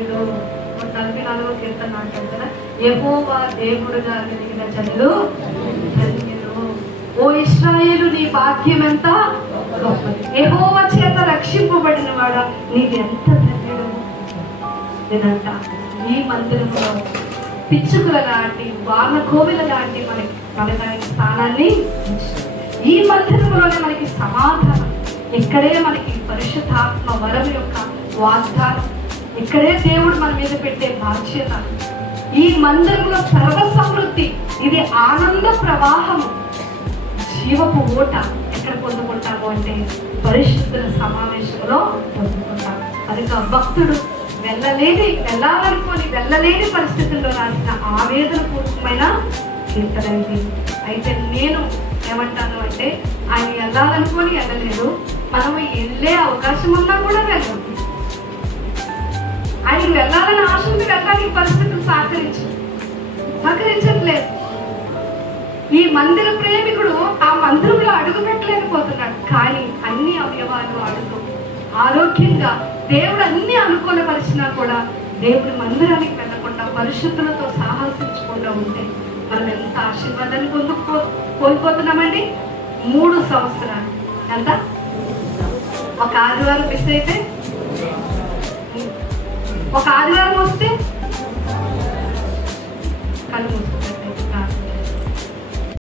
ఏదో 44వ కీర్తన అంటారు కదా, యెహోవా దేవుడుగా కలిగిన జనులు ధన్యులు. ఓ ఇశ్రాయేలు, నీ భాగ్యం ఎంత గొప్పది. యెహోవా చేత రక్షింపబడిన వాడా, నీకు ఎంత ధన్యుడు. నేనంట ఈ మందిరంలో పిచ్చుకుల లాంటి వాన కోవిల లాంటి మనకి స్థానాన్ని, ఈ మందిరంలోనే మనకి సమాధానం, ఇక్కడే మనకి పరిశుద్ధాత్మ వరం యొక్క వాగ్దానం, ఇక్కడే దేవుడు మన మీద పెట్టే బాధ్యత. ఈ మందిరంలో సర్వ సమృద్ధి, ఇది ఆనంద ప్రవాహము, జీవపు ఓట. ఎక్కడ పొందుకుంటాము అంటే పరిశుద్ధుల సమావేశంలో పొందుకుంటాం. అది భక్తుడు వెళ్ళలేని పరిస్థితుల్లో రాసిన ఆవేదనపూర్వకమైన కీర్తన ఇది. అయితే నేను ఏమంటాను అంటే, ఆయన వెళ్ళాలనుకొని వెళ్ళలేదు, మనము వెళ్ళే అవకాశం ఉన్నా కూడా వెళ్ళదు. ఆయన వెళ్ళాలని ఆశ ఉంది, వెళ్ళడానికి పరిస్థితులు సహకరించట్లేదు. ఈ మందిర ప్రేమికుడు ఆ మందిరంలో అడుగు పెట్టలేకపోతున్నాడు. కానీ అన్ని అవయవాలు అడుగు ఆరోగ్యంగా దేవుడు అన్ని అనుకూలపరిచినా కూడా దేవుడి మందిరానికి వెళ్ళకుండా పరిశుద్ధులతో సాహసించకుండా ఉంటే మనం ఎంత ఆశీర్వాదాన్ని కోల్పోతున్నామండి. 3 సంవత్సరాలు ఎంత? ఒక ఆదివారం మిస్ అయితే, ఒక ఆదివారం వస్తే కళ్ళు మూసుకుంటాం.